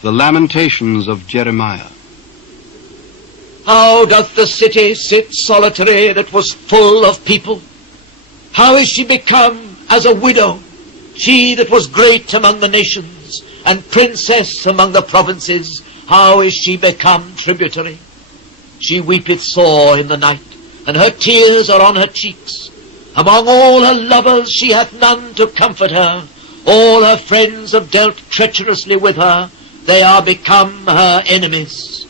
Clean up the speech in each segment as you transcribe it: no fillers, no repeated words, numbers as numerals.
The Lamentations of Jeremiah. How doth the city sit solitary that was full of people? How is she become as a widow, she that was great among the nations, and princess among the provinces? How is she become tributary? She weepeth sore in the night, and her tears are on her cheeks. Among all her lovers she hath none to comfort her. All her friends have dealt treacherously with her. They are become her enemies.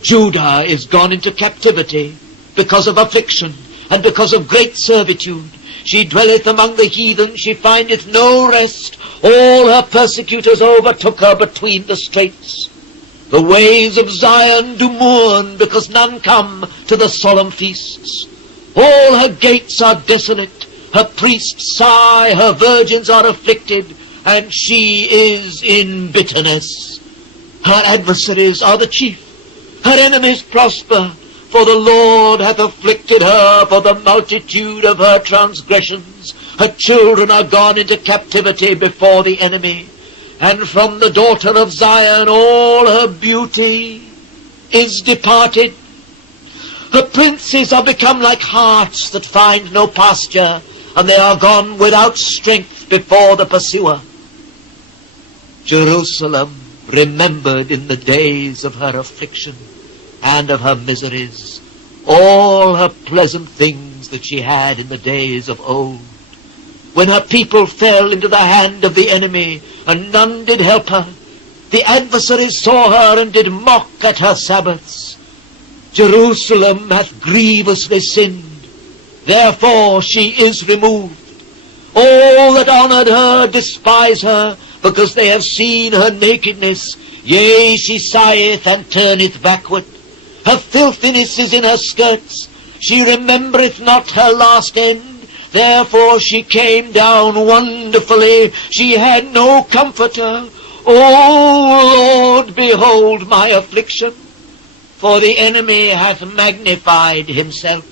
Judah is gone into captivity because of affliction and because of great servitude. She dwelleth among the heathen, she findeth no rest. All her persecutors overtook her between the straits. The ways of Zion do mourn, because none come to the solemn feasts. All her gates are desolate, her priests sigh, her virgins are afflicted, and she is in bitterness. Her adversaries are the chief, her enemies prosper, for the Lord hath afflicted her for the multitude of her transgressions. Her children are gone into captivity before the enemy, and from the daughter of Zion all her beauty is departed. Her princes are become like harts that find no pasture, and they are gone without strength before the pursuer. Jerusalem remembered in the days of her affliction and of her miseries all her pleasant things that she had in the days of old, when her people fell into the hand of the enemy, and none did help her. The adversaries saw her and did mock at her Sabbaths. Jerusalem hath grievously sinned, therefore she is removed. All that honoured her despise her, because they have seen her nakedness. Yea, she sigheth and turneth backward. Her filthiness is in her skirts. She remembereth not her last end. Therefore she came down wonderfully. She had no comforter. O Lord, behold my affliction, for the enemy hath magnified himself.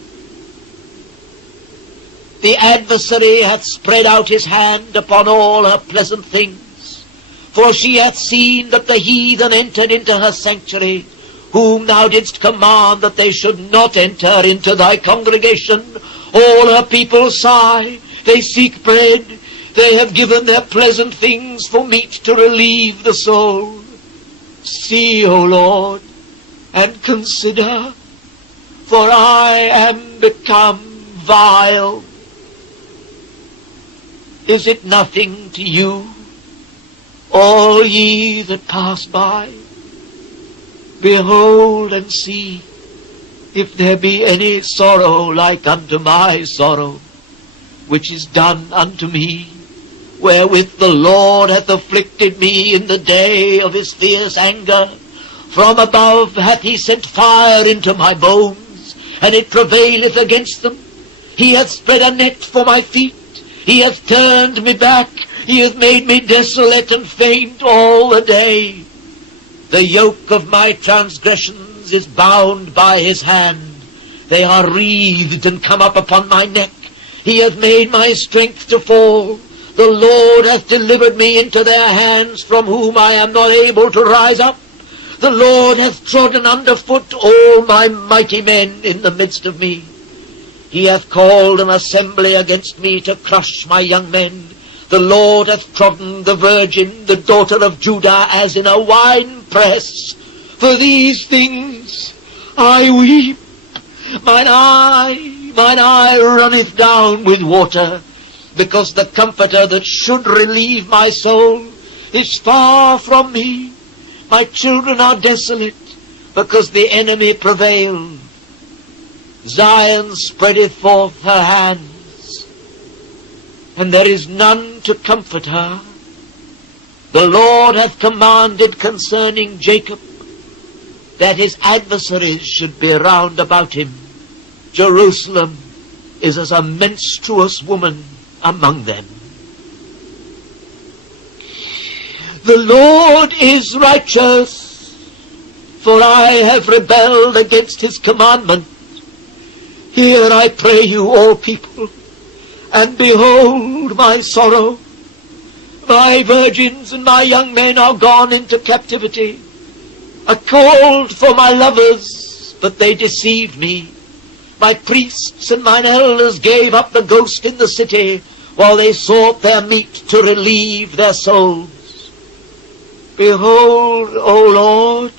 The adversary hath spread out his hand upon all her pleasant things, for she hath seen that the heathen entered into her sanctuary, whom thou didst command that they should not enter into thy congregation. All her people sigh, they seek bread, they have given their pleasant things for meat to relieve the soul. See, O Lord, and consider, for I am become vile. Is it nothing to you, all ye that pass by? Behold and see if there be any sorrow like unto my sorrow, which is done unto me, wherewith the Lord hath afflicted me in the day of his fierce anger. From above hath he sent fire into my bones, and it prevaileth against them. He hath spread a net for my feet, he hath turned me back, he hath made me desolate and faint all the day. The yoke of my transgressions is bound by his hand. They are wreathed and come up upon my neck. He hath made my strength to fall. The Lord hath delivered me into their hands, from whom I am not able to rise up. The Lord hath trodden under foot all my mighty men in the midst of me. He hath called an assembly against me to crush my young men. The Lord hath trodden the virgin, the daughter of Judah, as in a winepress. For these things I weep. Mine eye runneth down with water, because the comforter that should relieve my soul is far from me. My children are desolate, because the enemy prevailed. Zion spreadeth forth her hands, and there is none to comfort her. The Lord hath commanded concerning Jacob, that his adversaries should be round about him. Jerusalem is as a menstruous woman among them. The Lord is righteous, for I have rebelled against his commandment. Hear, I pray you, all people, and behold my sorrow. My virgins and my young men are gone into captivity. I called for my lovers, but they deceived me. My priests and mine elders gave up the ghost in the city, while they sought their meat to relieve their souls. Behold, O Lord,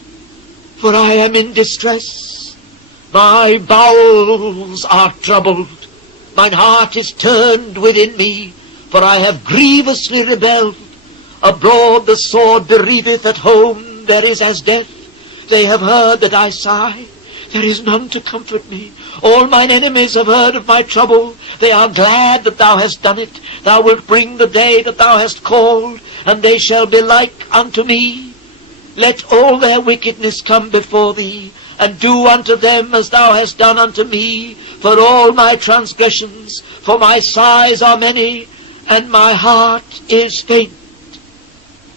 for I am in distress. My bowels are troubled. Mine heart is turned within me, for I have grievously rebelled. Abroad the sword bereaveth, at home there is as death. They have heard that I sigh. There is none to comfort me. All mine enemies have heard of my trouble. They are glad that thou hast done it. Thou wilt bring the day that thou hast called, and they shall be like unto me. Let all their wickedness come before thee, and do unto them as thou hast done unto me, for all my transgressions, for my sighs are many, and my heart is faint.